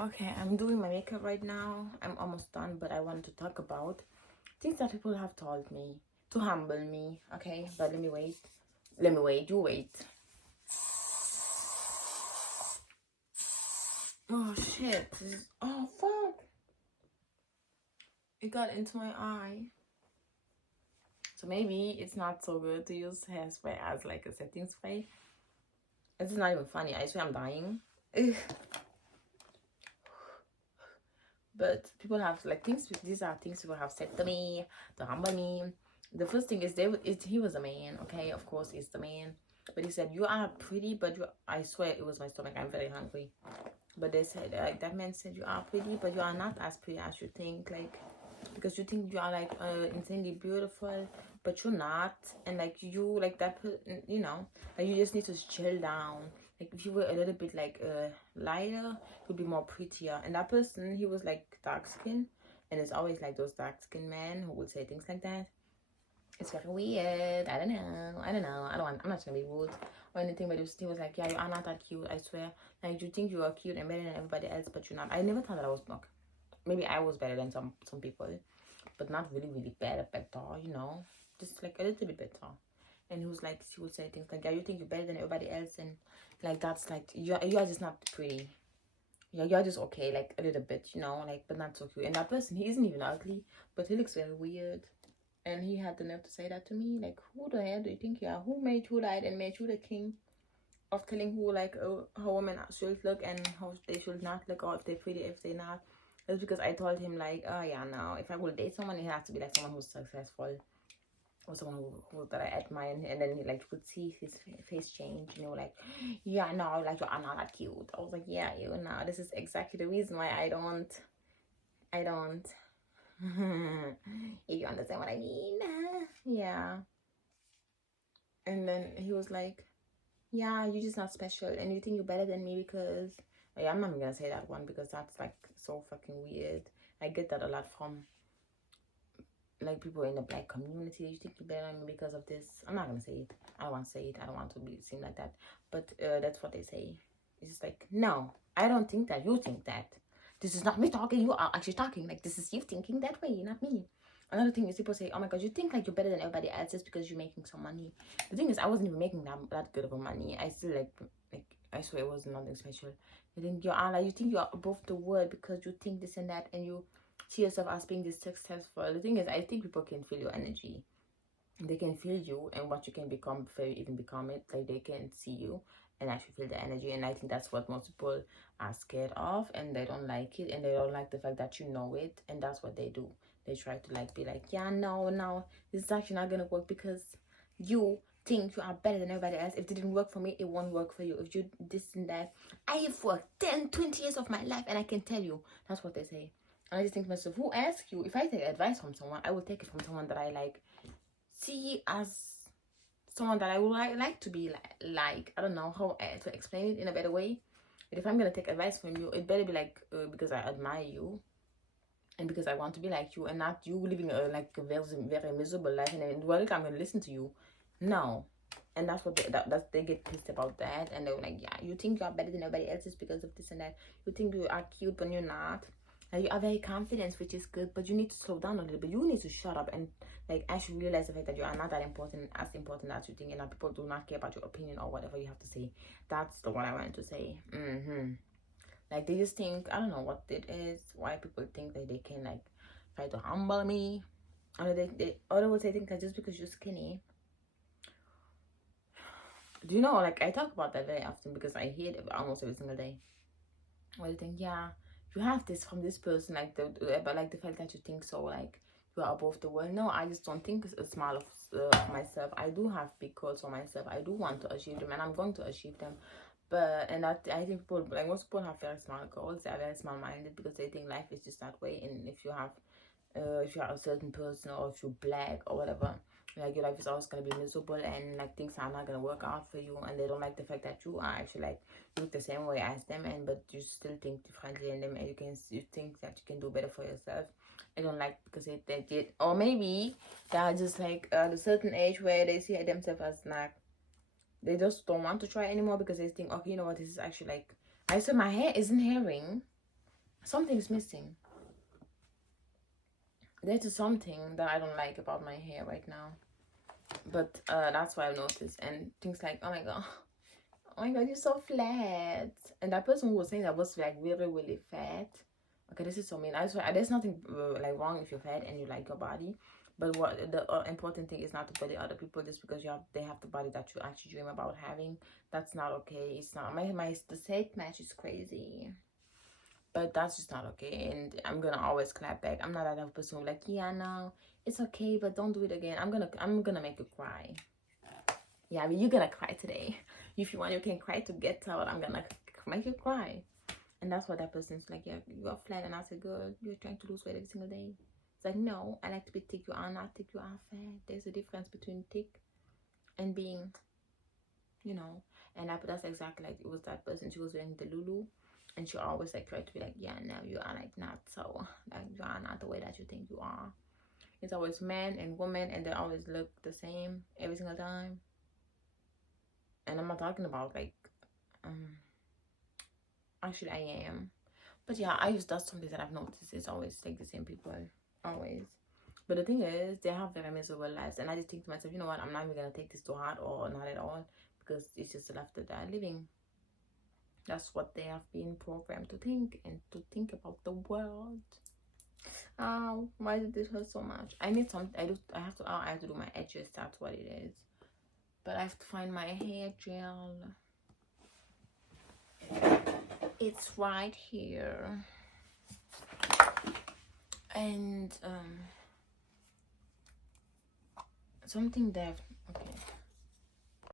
Okay, I'm doing my makeup right now. I'm almost done, but I wanted to talk about things that people have told me to humble me. Okay, but let me wait. Let me wait. You wait. Oh shit. Oh fuck. It got into my eye. So maybe it's not so good to use hairspray as like a setting spray. It's not even funny. I swear I'm dying. Ugh. But people have like things. These are things people have said to me to humble me. The first thing is he was a man. Okay, of course he's the man. But he said you are pretty, but you. I swear it was my stomach. I'm very hungry. But they said like that man said you are pretty, but you are not as pretty as you think. Like because you think you are like insanely beautiful, but you're not. And like you like that. You know, like you just need to chill down. Like if you were a little bit like lighter, you'd be more prettier. And that person, he was like dark skin, and it's always like those dark skinned men who would say things like that. It's very weird. I don't know. I don't know. I'm not gonna be rude or anything. But he was like, yeah, you are not that cute. I swear. Like you think you are cute and better than everybody else, but you're not. I never thought that I was like. Maybe I was better than some people, but not really better. You know, just like a little bit better. And he was like, she would say things like, yeah, you think you're better than everybody else, and like that's like you're just not pretty. Yeah, you're just okay, like a little bit, you know, like but not so cute. And that person, he isn't even ugly, but he looks very weird. And he had the nerve to say that to me. Like, who the hell do you think you are? Who made you that and made you the king of telling who like how women should look and how they should not look, or if they're pretty, if they're not? It's because I told him like, oh yeah, no, if I will date someone, it has to be like someone who's successful or someone who that I admire. And then he like could see his face change, you know, like, yeah, no, like you are not that cute. I was like, yeah, you know, this is exactly the reason why I don't if you understand what I mean. Yeah. And then he was like, yeah, you're just not special and you think you're better than me because yeah, I'm not even gonna say that one because that's like so fucking weird. I get that a lot from like people in the black community. You think you're better than me because of this. I'm not gonna say it. I don't want to say it. I don't want to be seen like that. But that's what they say. It's just like, no, I don't think that. You think that. This is not me talking. You are actually talking. Like this is you thinking that way, not me. Another thing is people say, oh my god, you think like you're better than everybody else just because you're making some money. The thing is, I wasn't even making that good of a money. I still like I swear it was nothing special. You think you're like you think you're above the world because you think this and that, and you see yourself as being this successful. The thing is, I think people can feel your energy. They can feel you and what you can become before you even become it. Like they can see you and actually feel the energy. And I think that's what most people are scared of, and they don't like it, and they don't like the fact that you know it, and that's what they do. They try to like be like, yeah, no, this is actually not gonna work because you think you are better than everybody else. If it didn't work for me, it won't work for you. If you this and that, I have worked 10-20 years of my life and I can tell you. That's what they say. And I just think to myself, who asks you? If I take advice from someone, I will take it from someone that I like see as someone that I would like to be like. I don't know how to explain it in a better way. But if I'm gonna take advice from you, it better be like because I admire you and because I want to be like you, and not you living like a very miserable life and then well I'm gonna listen to you. No. And that's what they get pissed about that, and they're like, yeah, you think you are better than everybody else just because of this and that. You think you are cute but you're not. Like, you are very confident, which is good, but you need to slow down a little bit. You need to shut up and like actually realize the fact that you are not that important as you think, and that people do not care about your opinion or whatever you have to say. That's the one I wanted to say. Like they just think, I don't know what it is, why people think that they can like try to humble me, or they would say things like just because you're skinny. Do you know, like I talk about that very often because I hear it almost every single day. Where you think, yeah, you have this from this person, like but like the fact that you think so, like you are above the world. No, I just don't think a smile of myself. I do have big goals for myself. I do want to achieve them, and I'm going to achieve them. But and that I think people, like most people, have very small goals. They are very small minded because they think life is just that way. And if you are a certain person, or if you're black or whatever, like your life is always gonna be miserable, and like things are not gonna work out for you, and they don't like the fact that you are actually like look the same way as them, and but you still think differently than them, and you think that you can do better for yourself. I don't like because they did, or maybe they are just like at a certain age where they see themselves as like they just don't want to try anymore because they think, okay, you know what, this is actually like I said my hair isn't hairing. something's missing. There's just something that I don't like about my hair right now. But that's what I've noticed. And things like, oh my god, oh my god, you're so flat. And that person who was saying that was like really, really fat. Okay, this is so mean. I swear, there's nothing like wrong if you're fat and you like your body. But what the important thing is not to bully other people just because they have the body that you actually dream about having. That's not okay. It's not the set match is crazy. But that's just not okay, and I'm gonna always clap back. I'm not that type of person who's like, yeah, no, it's okay, but don't do it again. I'm gonna make you cry. Yeah, I mean, you're gonna cry today. If you want, you can cry to get out. I'm gonna make you cry. And that's what that person's like, yeah, you are flat. And I said, girl, you're trying to lose weight every single day. It's like, no, I like to be thick. You are not thick, you are fat. There's a difference between thick and being, you know. And that's exactly like it was that person. She was wearing the Lulu. And she always like tried to be like, yeah, no, you are like not so, like you are not the way that you think you are. It's always men and women, and they always look the same every single time. And I'm not talking about like, actually I am, but yeah, that's something that I've noticed. It's always like the same people, always. But the thing is, they have very miserable lives, and I just think to myself, you know what? I'm not even gonna take this to heart, or not at all, because it's just the life that they're living. That's what they have been programmed to think, and to think about the world. Oh, why did this hurt so much? I need some. I have to do my edges. That's what it is. But I have to find my hair gel. It's right here. And something that, okay.